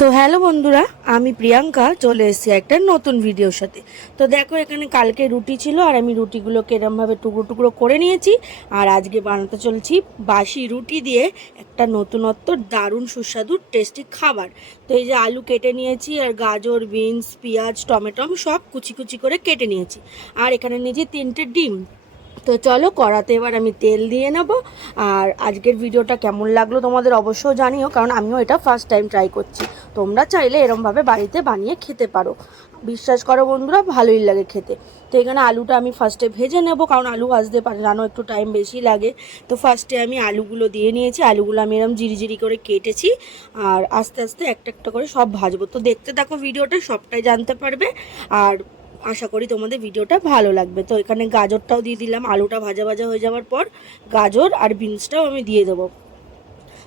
তো হ্যালো বন্ধুরা, আমি প্রিয়াঙ্কা চলে এসেছি একটা নতুন ভিডিওর সাথে। তো দেখো, এখানে কালকে রুটি ছিল আর আমি রুটিগুলোকে এরমভাবে টুকরো টুকরো করে নিয়েছি। আর আজকে বানাতে চলছি বাসি রুটি দিয়ে একটা নতুনত্ব দারুণ সুস্বাদু টেস্টি খাবার। তো এই যে আলু কেটে নিয়েছি আর গাজর, বিনস, পেঁয়াজ, টমেটো সব কুচি কুচি করে কেটে নিয়েছি। আর এখানে নিয়েছি 3টে ডিম। তো চলো কড়াতে এবার আমি তেল দিয়ে নেব। আর আজকের ভিডিওটা কেমন লাগলো তোমাদের অবশ্যই জানিও, কারণ আমিও এটা ফার্স্ট টাইম ট্রাই করছি। তোমরা চাইলে এরমভাবে বাড়িতে বানিয়ে খেতে পারো। বিশ্বাস করো বন্ধুরা, ভালোই লাগে খেতে। তো এখানে আলুটা আমি ফার্স্টে ভেজে নেব, কারণ আলু ভাজতে পারে জানো একটু টাইম বেশি লাগে। তো ফার্স্টে আমি আলুগুলো দিয়ে নিয়েছি। আলুগুলো আমি এরকম জিরি করে কেটেছি। আর আস্তে আস্তে একটা একটা করে সব ভাজবো। তো দেখতে থাকো ভিডিওটা, সবটাই জানতে পারবে। আর আশা করি তোমাদের ভিডিওটা ভালো লাগবে। তো এখানে গাজরটাও দিয়ে দিলাম। আলুটা ভাজা ভাজা হয়ে যাওয়ার পর গাজর আর বিনসটাও আমি দিয়ে দেবো।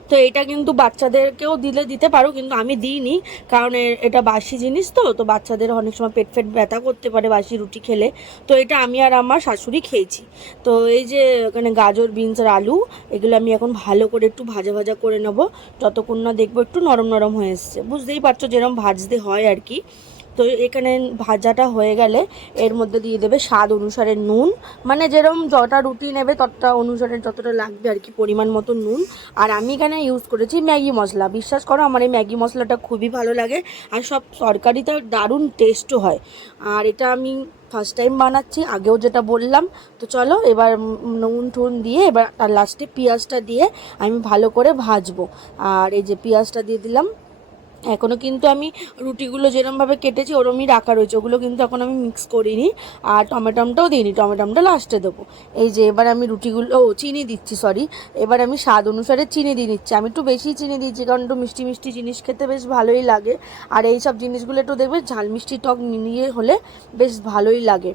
তো এটা কিন্তু বাচ্চাদেরকেও দিতে পারো, কিন্তু আমি দিইনি, কারণ এটা বাসি জিনিস। তো বাচ্চাদের অনেক সময় পেট ব্যথা করতে পারে বাসি রুটি খেলে। তো এটা আমি আর আমার শাশুড়ি খেয়েছি। তো এই যে এখানে গাজর, বিনস আর আলু, এগুলো আমি এখন ভালো করে একটু ভাজা ভাজা করে নেবো, যতক্ষণ না দেখবো একটু নরম নরম হয়ে এসছে। বুঝতেই পারছো যেরকম ভাজতে হয় আর কি। তো এখানে ভাজাটা হয়ে গেলে এর মধ্যে দিয়ে দেবে স্বাদ অনুসারে নুন, মানে যেরকম যটা রুটি নেবে ততটা অনুসারে যতটা লাগবে আর কি, পরিমাণ মতো নুন। আর আমি এখানে ইউজ করেছি ম্যাগি মশলা। বিশ্বাস করো, আমার এই ম্যাগি মশলাটা খুবই ভালো লাগে। আর সব তরকারিতে দারুণ টেস্টও হয়। আর এটা আমি ফার্স্ট টাইম বানাচ্ছি, আগেও যেটা বললাম। তো চলো এবার নুন টুন দিয়ে এবার তার লাস্টে পেঁয়াজটা দিয়ে আমি ভালো করে ভাজবো। আর এই যে পেঁয়াজটা দিয়ে দিলাম। এখনও কিন্তু আমি রুটিগুলো যেরমভাবে কেটেছি ওরমই রাখা রয়েছে, ওগুলো কিন্তু এখন আমি মিক্স করিনি। আর টমেটোটাও দিইনি, টমেটোটা লাস্টে দেবো। এই যে এবার আমি রুটিগুলো চিনি দিচ্ছি, সরি। এবার আমি স্বাদ অনুসারে চিনি দিয়ে নিচ্ছি। আমি একটু বেশি চিনি দিচ্ছি, কারণ একটু মিষ্টি মিষ্টি জিনিস খেতে বেশ ভালোই লাগে। আর এই সব জিনিসগুলো একটু দেখবে ঝাল মিষ্টি টক নিয়ে হলে বেশ ভালোই লাগে।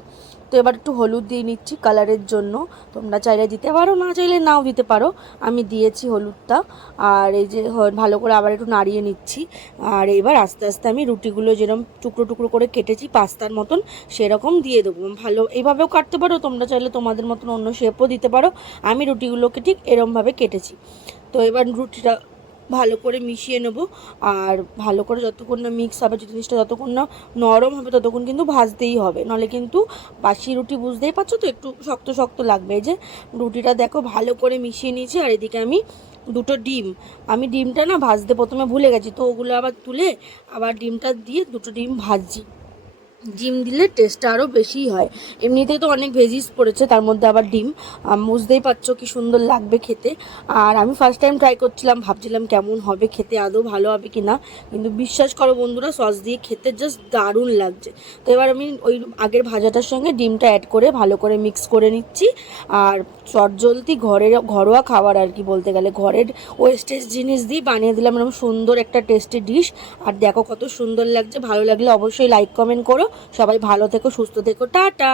তো এবার একটু হলুদ দিয়ে নিচ্ছি কালারের জন্য। তোমরা চাইলে দিতে পারো, না চাইলে নাও দিতে পারো। আমি দিয়েছি হলুদটা। আর এই যে ভালো করে আবার একটু নাড়িয়ে নিচ্ছি। আর এবার আস্তে আস্তে আমি রুটিগুলো যেরকম টুকরো টুকরো করে কেটেছি পাস্তার মতন, সেরকম দিয়ে দেবো। ভালো এইভাবেও কাটতে পারো, তোমরা চাইলে তোমাদের মতন অন্য শেপও দিতে পারো। আমি রুটিগুলোকে ঠিক এরমভাবে কেটেছি। তো এবার রুটিটা ভালো করে মিশিয়ে নেব। আর ভালো করে যতক্ষণ না মিক্স হবে, জিনিসটা যতক্ষণ না নরম হবে ততক্ষণ কিন্তু ভাজতেই হবে, নাহলে কিন্তু বাসি রুটি বুঝতেই পারছো তো একটু শক্ত শক্ত লাগবে। এই যে রুটিটা দেখো ভালো করে মিশিয়ে নিয়েছি। আর এদিকে আমি দুটো ডিম, আমি ডিমটা না ভাজতে প্রথমে ভুলে গেছি, তো ওগুলো আবার তুলে আবার ডিমটা দিয়ে দুটো ডিম ভাজছি। ডিম দিলে টেস্টটা আরও বেশিই হয়। এমনিতেই তো অনেক ভেজিস পড়েছে, তার মধ্যে আবার ডিম, বুঝতেই পারছো কি সুন্দর লাগবে খেতে। আর আমি ফার্স্ট টাইম ট্রাই করছিলাম, ভাবছিলাম কেমন হবে খেতে, আদৌ ভালো হবে কি না। কিন্তু বিশ্বাস করো বন্ধুরা, সস দিয়ে খেতে জাস্ট দারুণ লাগছে। তো এবার আমি ওই আগের ভাজাটার সঙ্গে ডিমটা অ্যাড করে ভালো করে মিক্স করে নিচ্ছি। আর চটজলদি ঘরোয়া খাবার আর কি, বলতে গেলে ঘরের ওয়েস্টেজ জিনিস দিয়ে বানিয়ে দিলাম এরকম সুন্দর একটা টেস্টি ডিশ। আর দেখো কত সুন্দর লাগছে। ভালো লাগলে অবশ্যই লাইক কমেন্ট করো। সবাই ভালো থেকো, সুস্থ থেকো, টাটা।